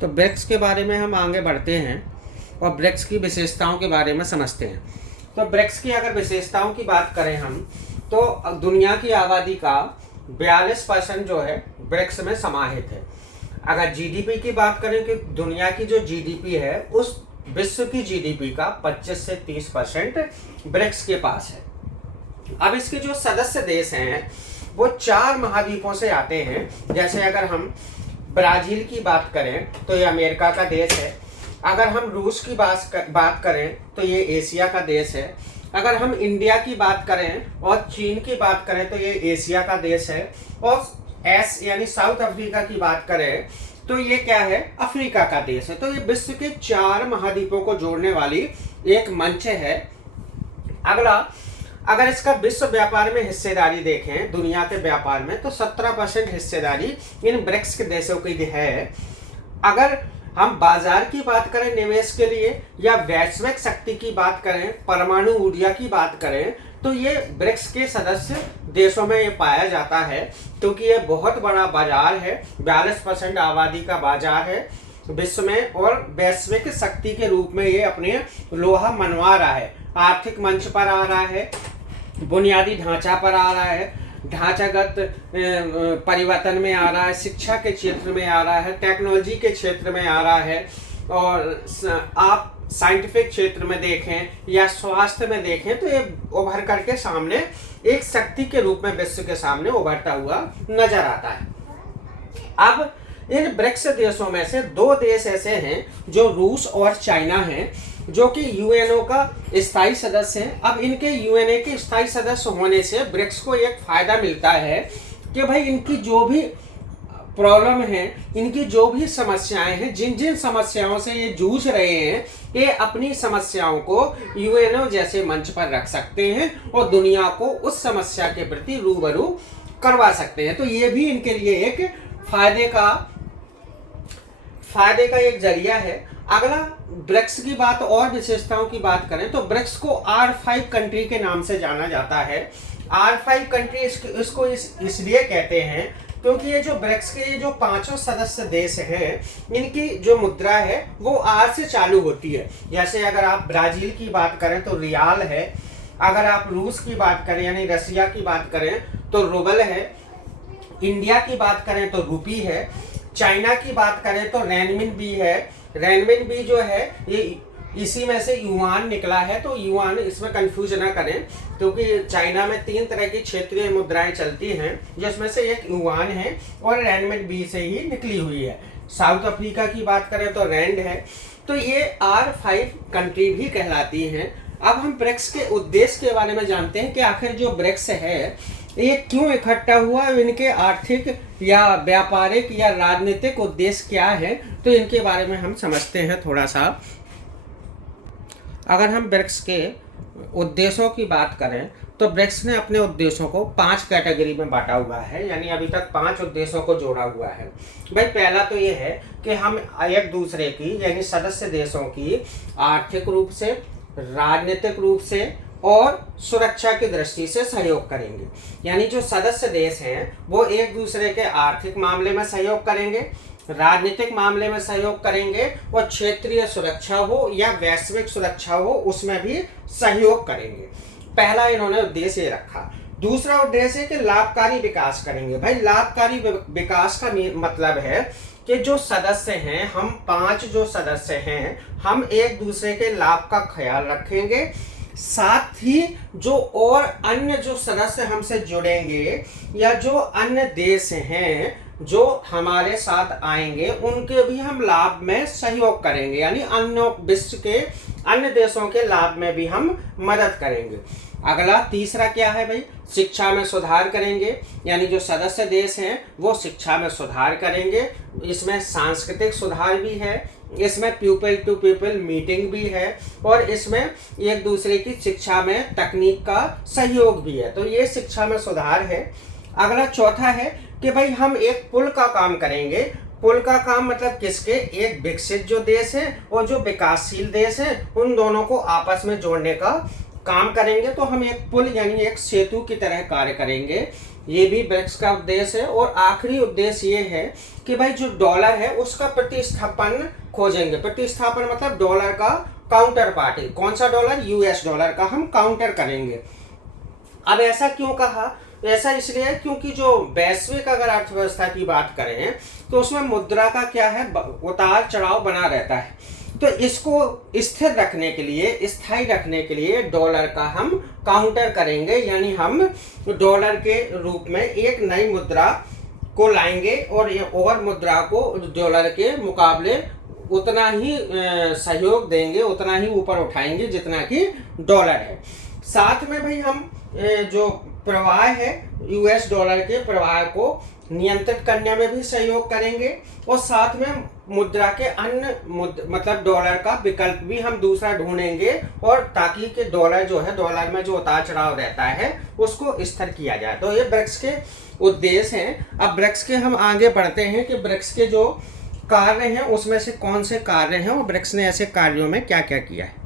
तो ब्रिक्स के बारे में हम आगे बढ़ते हैं और ब्रिक्स की विशेषताओं के बारे में समझते हैं। तो ब्रिक्स की अगर विशेषताओं की बात करें हम, तो दुनिया की आबादी का 42% जो है ब्रिक्स में समाहित है। अगर जीडीपी की बात करें कि दुनिया की जो जीडीपी है उस विश्व की जीडीपी का 25 से 30% ब्रिक्स के पास है। अब इसके जो सदस्य देश हैं वो 4 महाद्वीपों से आते हैं। जैसे अगर हम ब्राज़ील की बात करें तो ये अमेरिका का देश है। अगर हम रूस की बात करें तो ये एशिया का देश है। अगर हम इंडिया की बात करें और चीन की बात करें तो ये एशिया का देश है। और एस यानी साउथ अफ्रीका की बात करें तो ये क्या है, अफ्रीका का देश है। तो ये विश्व के 4 महाद्वीपों को जोड़ने वाली एक मंच है। अगला, अगर इसका विश्व व्यापार में हिस्सेदारी देखें, दुनिया के व्यापार में, तो 17% हिस्सेदारी इन ब्रिक्स के देशों की है। अगर हम बाजार की बात करें निवेश के लिए या वैश्विक शक्ति की बात करें, परमाणु ऊर्जा की बात करें, तो ये ब्रिक्स के सदस्य देशों में ये पाया जाता है क्योंकि ये बहुत बड़ा बाजार है। 42% आबादी का बाजार है विश्व में और वैश्विक शक्ति के रूप में ये अपने लोहा मनवा रहा है। आर्थिक मंच पर आ रहा है, बुनियादी ढांचा पर आ रहा है, ढांचागत परिवर्तन में आ रहा है, शिक्षा के क्षेत्र में आ रहा है, टेक्नोलॉजी के क्षेत्र में आ रहा है, और आप साइंटिफिक क्षेत्र में देखें या स्वास्थ्य में देखें तो ये उभर करके सामने एक शक्ति के रूप में विश्व के सामने उभरता हुआ नजर आता है। अब इन ब्रिक्स देशों में से 2 देश ऐसे हैं जो रूस और चाइना हैं, जो कि यूएनओ का स्थायी सदस्य है। अब इनके यूएनए के स्थायी सदस्य होने से ब्रिक्स को एक फायदा मिलता है कि भाई इनकी जो भी प्रॉब्लम है, इनकी जो भी समस्याएं हैं, जिन जिन समस्याओं से ये जूझ रहे हैं, ये अपनी समस्याओं को यूएनओ जैसे मंच पर रख सकते हैं और दुनिया को उस समस्या के प्रति रूबरू करवा सकते हैं। तो ये भी इनके लिए एक फायदे का एक जरिया है। अगला, ब्रिक्स की बात और विशेषताओं की बात करें तो ब्रिक्स को R5 कंट्री के नाम से जाना जाता है। R5 कंट्री इसको इसलिए कहते हैं क्योंकि ये जो ब्रिक्स के जो 5 सदस्य देश हैं, इनकी जो मुद्रा है वो R से चालू होती है। जैसे अगर आप ब्राजील की बात करें तो रियाल है, अगर आप रूस की बात करें यानी रसिया की बात करें तो रूबल है, इंडिया की बात करें तो रुपी है, चाइना की बात करें तो रेनमिनबी है। रेनमिनबी जो है ये इसी में से युआन निकला है, तो युआन, इसमें कंफ्यूज ना करें क्योंकि चाइना में 3 तरह की क्षेत्रीय मुद्राएं चलती हैं जिसमें से एक युआन है और रेनमिनबी से ही निकली हुई है। साउथ अफ्रीका की बात करें तो रैंड है। तो ये R5 कंट्री भी कहलाती हैं। अब हम ब्रिक्स के उद्देश्य के बारे में जानते हैं कि आखिर जो ब्रिक्स है ये क्यों इकट्ठा हुआ, इनके आर्थिक या व्यापारिक या राजनीतिक उद्देश्य क्या है, तो इनके बारे में हम समझते हैं थोड़ा सा। अगर हम ब्रिक्स के उद्देश्यों की बात करें तो ब्रिक्स ने अपने उद्देश्यों को 5 कैटेगरी में बांटा हुआ है, यानी अभी तक 5 उद्देश्यों को जोड़ा हुआ है। भाई पहला तो ये है कि हम एक दूसरे की यानी सदस्य देशों की आर्थिक रूप से, राजनीतिक रूप से और सुरक्षा की दृष्टि से सहयोग करेंगे। यानी जो सदस्य देश हैं वो एक दूसरे के आर्थिक मामले में सहयोग करेंगे, राजनीतिक मामले में सहयोग करेंगे और क्षेत्रीय सुरक्षा हो या वैश्विक सुरक्षा हो उसमें भी सहयोग करेंगे। पहला इन्होंने उद्देश्य ये रखा। दूसरा उद्देश्य है कि लाभकारी विकास करेंगे। भाई लाभकारी विकास का मतलब है कि जो सदस्य हैं, हम 5 जो सदस्य हैं, हम एक दूसरे के लाभ का ख्याल रखेंगे, साथ ही जो और अन्य जो सदस्य हमसे जुड़ेंगे या जो अन्य देश हैं जो हमारे साथ आएंगे उनके भी हम लाभ में सहयोग करेंगे, यानी अन्य विश्व के अन्य देशों के लाभ में भी हम मदद करेंगे। अगला, तीसरा क्या है भाई, शिक्षा में सुधार करेंगे। यानी जो सदस्य देश हैं वो शिक्षा में सुधार करेंगे। इसमें सांस्कृतिक सुधार भी है, इसमें पीपल टू पीपल मीटिंग भी है और इसमें एक दूसरे की शिक्षा में तकनीक का सहयोग भी है। तो ये शिक्षा में सुधार है। अगला, चौथा है कि भाई हम एक पुल का काम करेंगे। पुल का काम मतलब किसके, एक विकसित जो देश है और जो विकासशील देश है उन दोनों को आपस में जोड़ने का काम करेंगे। तो हम एक पुल यानी एक सेतु की तरह कार्य करेंगे ये भी ब्रिक्स का उद्देश्य है। और आखिरी उद्देश्य ये है कि भाई जो डॉलर है उसका प्रतिस्थापन खोजेंगे। प्रतिस्थापन मतलब डॉलर का काउंटर पार्टी। कौन सा डॉलर? यूएस डॉलर का हम काउंटर करेंगे। अब ऐसा क्यों कहा? ऐसा इसलिए क्योंकि जो वैश्विक अगर अर्थव्यवस्था की बात करें तो उसमें मुद्रा का क्या है, उतार चढ़ाव बना रहता है। तो इसको स्थिर रखने के लिए, स्थायी रखने के लिए डॉलर का हम काउंटर करेंगे, यानी हम डॉलर के रूप में एक नई मुद्रा को लाएंगे और मुद्रा को डॉलर के मुकाबले उतना ही सहयोग देंगे, उतना ही ऊपर उठाएंगे जितना कि डॉलर है। साथ में भाई हम जो प्रवाह है यूएस डॉलर के प्रवाह को नियंत्रित करने में भी सहयोग करेंगे और साथ में मुद्रा के अन्य मतलब डॉलर का विकल्प भी हम दूसरा ढूंढेंगे और ताकि कि डॉलर जो है, डॉलर में जो उतार चढ़ाव रहता है उसको स्थिर किया जाए। तो ये ब्रिक्स के उद्देश्य हैं। अब ब्रिक्स के हम आगे बढ़ते हैं कि ब्रिक्स के जो कार्य हैं उसमें से कौन से कार्य हैं और ब्रिक्स ने ऐसे कार्यों में क्या क्या किया है।